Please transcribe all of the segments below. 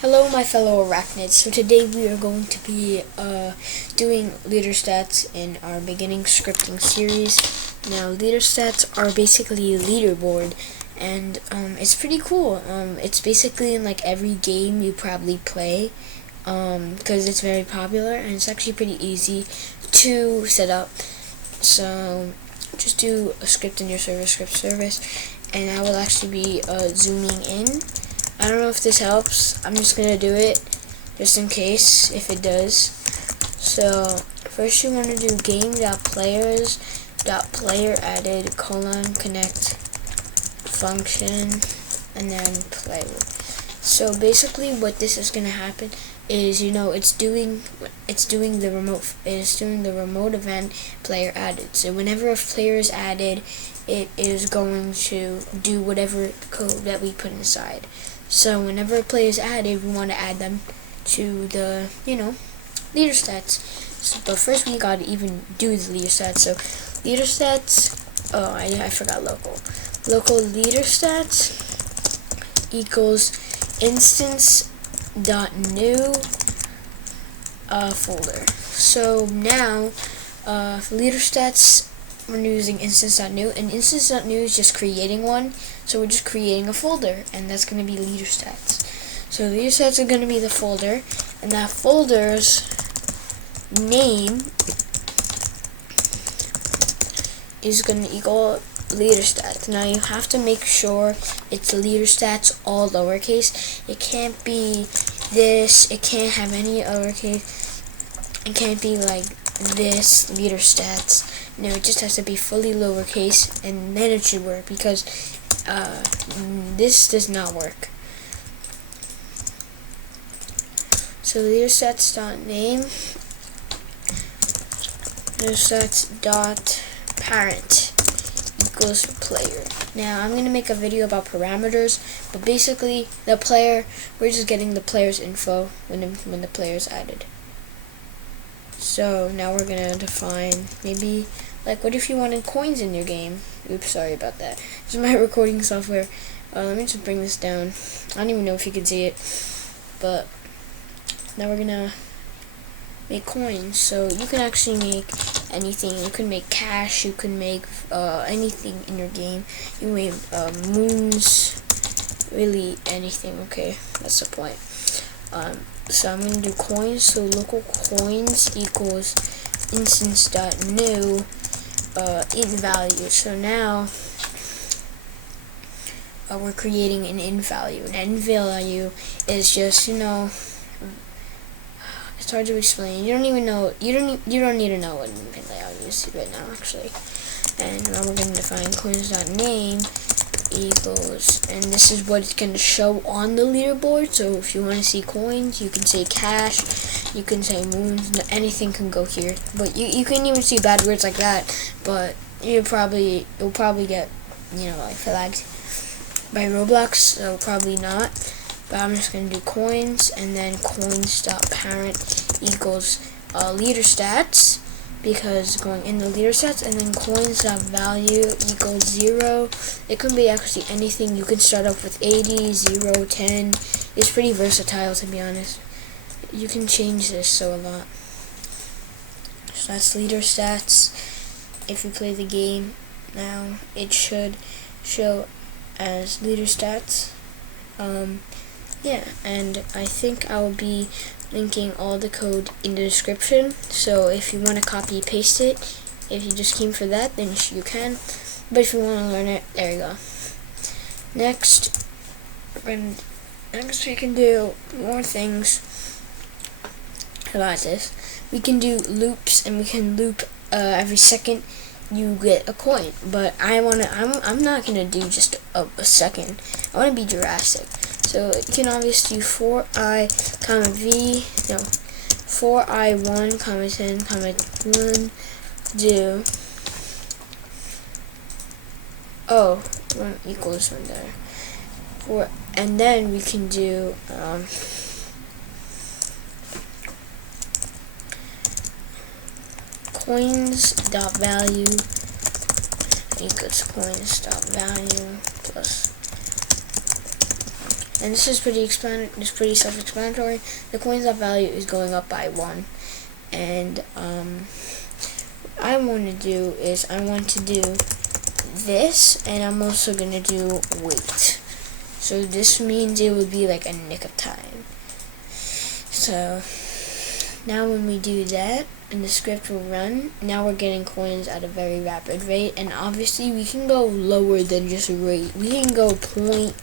Hello my fellow arachnids. So today we are going to be doing Leaderstats in our beginning scripting series. Now Leaderstats are basically a leaderboard, and it's pretty cool. It's basically in like every game you probably play, because it's very popular and it's actually pretty easy to set up. So just do a script in your script service, and I will actually be zooming in. I don't know if this helps. I'm just gonna do it just in case if it does. So first you want to do game.players.player added connect function and then play. So basically what this is gonna happen is, it's doing the remote event player added. So whenever a player is added, it is going to do whatever code that we put inside. So whenever a player is added, we want to add them to the, leader stats. So, but first we got to even do the leader stats. So leader stats, I forgot local. Local leader stats equals instance.new folder. So now leader stats, we're using instance.new, and instance.new is just creating one. So we're just creating a folder, and that's going to be leader stats. So leader stats are going to be the folder, and that folder's name is going to equal leader stats. Now you have to make sure it's leader stats all lowercase. It can't be this, it can't have any lowercase, it can't be like this leader stats. No, it just has to be fully lowercase, and then it should work, because this does not work. So leaderstats.name, leaderstats.parent equals player. Now I'm gonna make a video about parameters, but basically the player, we're just getting the player's info when the player's added. So now we're gonna define maybe, like, what if you wanted coins in your game? Oops, sorry about that. This is my recording software. Let me just bring this down. I don't even know if you can see it, but now we're gonna make coins. So you can actually make anything. You can make cash. You can make anything in your game. You make moons. Really anything. Okay, that's the point. So I'm gonna do coins. So local coins equals instance.new int value. So now we're creating an int value. An int value is just, it's hard to explain. You don't even know. You don't need to know what int value is right now, actually. And now we're going to define coins.name equals, and this is what it's going to show on the leaderboard. So if you want to see coins, you can say cash, you can say moons, anything can go here. But you can even see bad words like that, but you'll probably get, like flagged by Roblox, so probably not. But I'm just going to do coins, and then coins.parent equals leader stats, because going in the leader stats, and then coins.value equals 0. It can be actually anything. You can start off with 80, 0, 10. It's pretty versatile, to be honest. You can change this so a lot. So that's leader stats. If you play the game now, it should show as leader stats. Yeah, and I think I'll be linking all the code in the description, so if you want to copy paste it, if you just came for that, then you can, but if you want to learn it, there you go. Next we can do more things about this. We can do loops, and we can loop every second you get a coin, but I'm not gonna do just a second. I want to be drastic. So you can obviously do for I, 1, 10, 1, do, 1 equals 1 there. And then we can do coins.value equals coins.value plus and this is pretty self-explanatory. The coins.value is going up by 1, and what I want to do is I want to do this, and I'm also going to do wait. So this means it would be like a nick of time. So now when we do that, and the script will run, now we're getting coins at a very rapid rate, and obviously we can go lower than just rate. We can go point,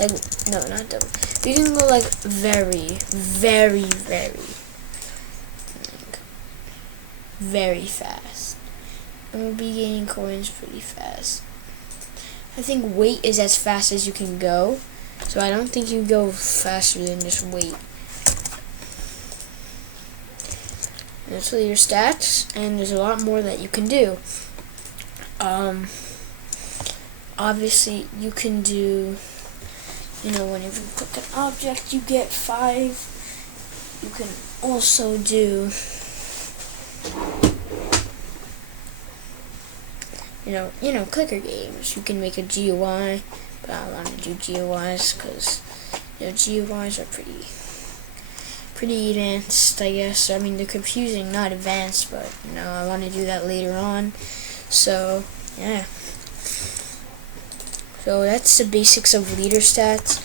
like, no, not double. We can go like very, very, very fast. And we'll be gaining coins pretty fast. I think wait is as fast as you can go, so I don't think you go faster than just wait. That's your stats, and there's a lot more that you can do. Obviously you can do, whenever you click an object you get 5. You can also do, clicker games. You can make a GUI, but I don't want to do GUIs because GUIs are pretty advanced, I guess. I mean, they're confusing, not advanced, but I want to do that later on. So yeah. So that's the basics of Leaderstats.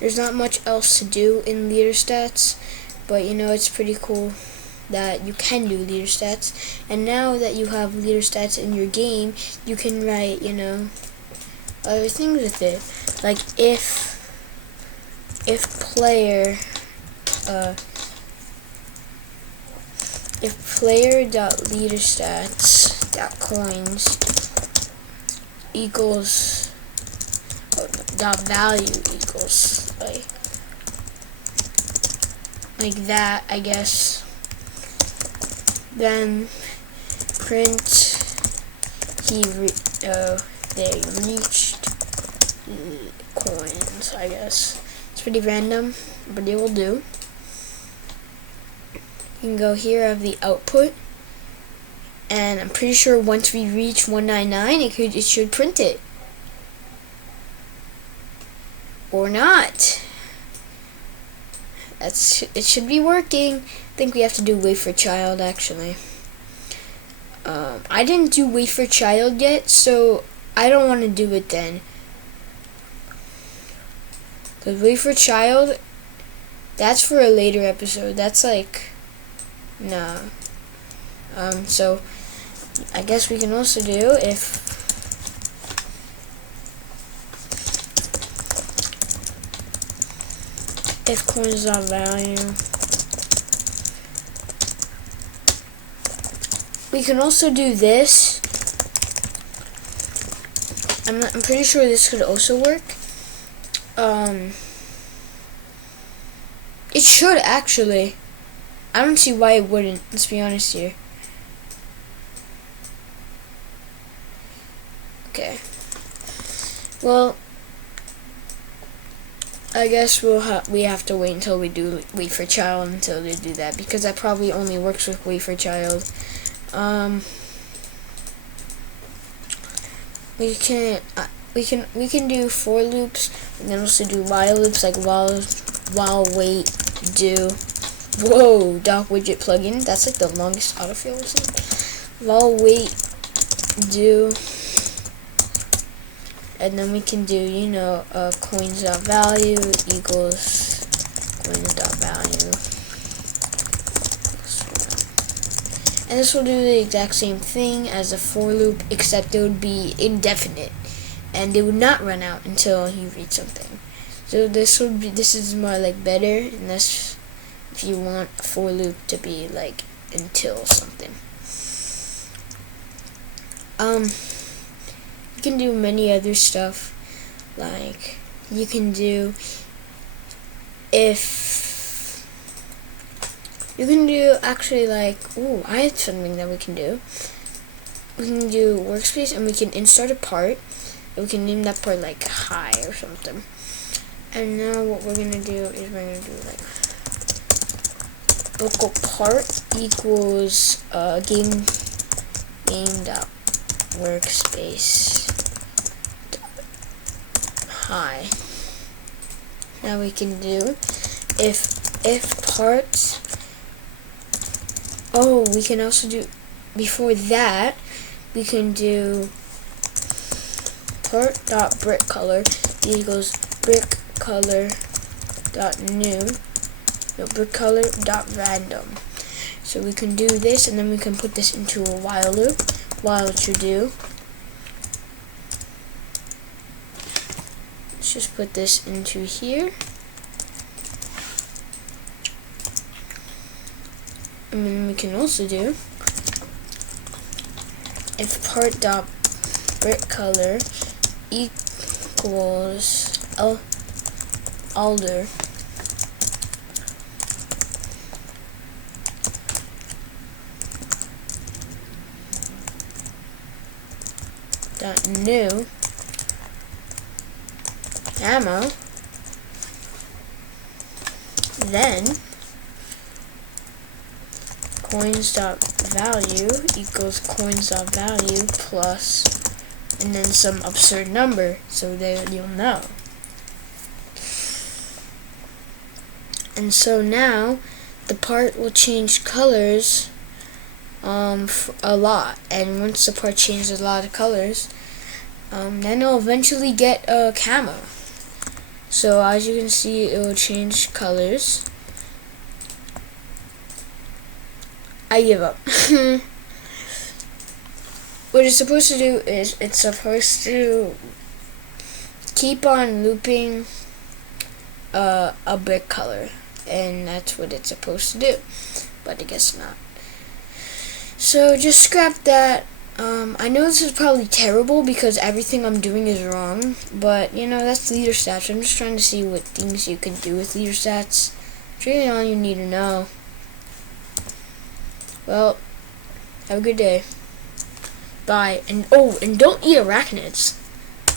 There's not much else to do in Leaderstats, but it's pretty cool that you can do Leaderstats. And now that you have Leaderstats in your game, you can write, other things with it. Like if player.leaderstats.coins equals dot value equals like that, I guess, then print they reached coins, I guess. It's pretty random, but it will do. You can go here, have the output, and I'm pretty sure once we reach 199, it should print it. Or not. It should be working. I think we have to do wait for child, actually. I didn't do wait for child yet, so I don't want to do it then. Because wait for child, that's for a later episode. That's like, nah. So I guess we can also do if coins.value. We can also do this. I'm pretty sure this could also work. It should actually. I don't see why it wouldn't. Let's be honest here. Okay. Well, I guess we have to wait until we do wait for child until they do that, because that probably only works with wait for child. We can do for loops, and then also do while loops, like while wait do. Whoa, doc widget plugin. That's like the longest autofill or something. While wait do. And then we can do, coins.value equals coins.value. And this will do the exact same thing as a for loop, except it would be indefinite, and it would not run out until you read something. So this is more like better, and that's if you want a for loop to be like until something. You can do many other stuff, like you can do actually like, I had something that we can do. We can do workspace, and we can insert a part, and we can name that part like hi or something. And now what we're gonna do is we're gonna do like local part equals game dot workspace high. Now we can do if part. Oh, we can also do, before that, we can do part dot brick color equals brick color dot brick color dot random. So we can do this, and then we can put this into a while loop. While to do. Let's just put this into here. And then we can also do if part dot brick color equals alder dot new ammo, then coins.value equals coins.value plus, and then some absurd number, so that you'll know. And so now the part will change colors a lot, and once the part changes a lot of colors, then it'll eventually get a camo. So as you can see, it will change colors. I give up. What it's supposed to do is it's supposed to keep on looping a brick color, and that's what it's supposed to do, but I guess not. So just scrap that. I know this is probably terrible because everything I'm doing is wrong, but you know, that's Leaderstats. I'm just trying to see what things you can do with Leaderstats. It's really all you need to know. Well, have a good day. Bye. And don't eat arachnids.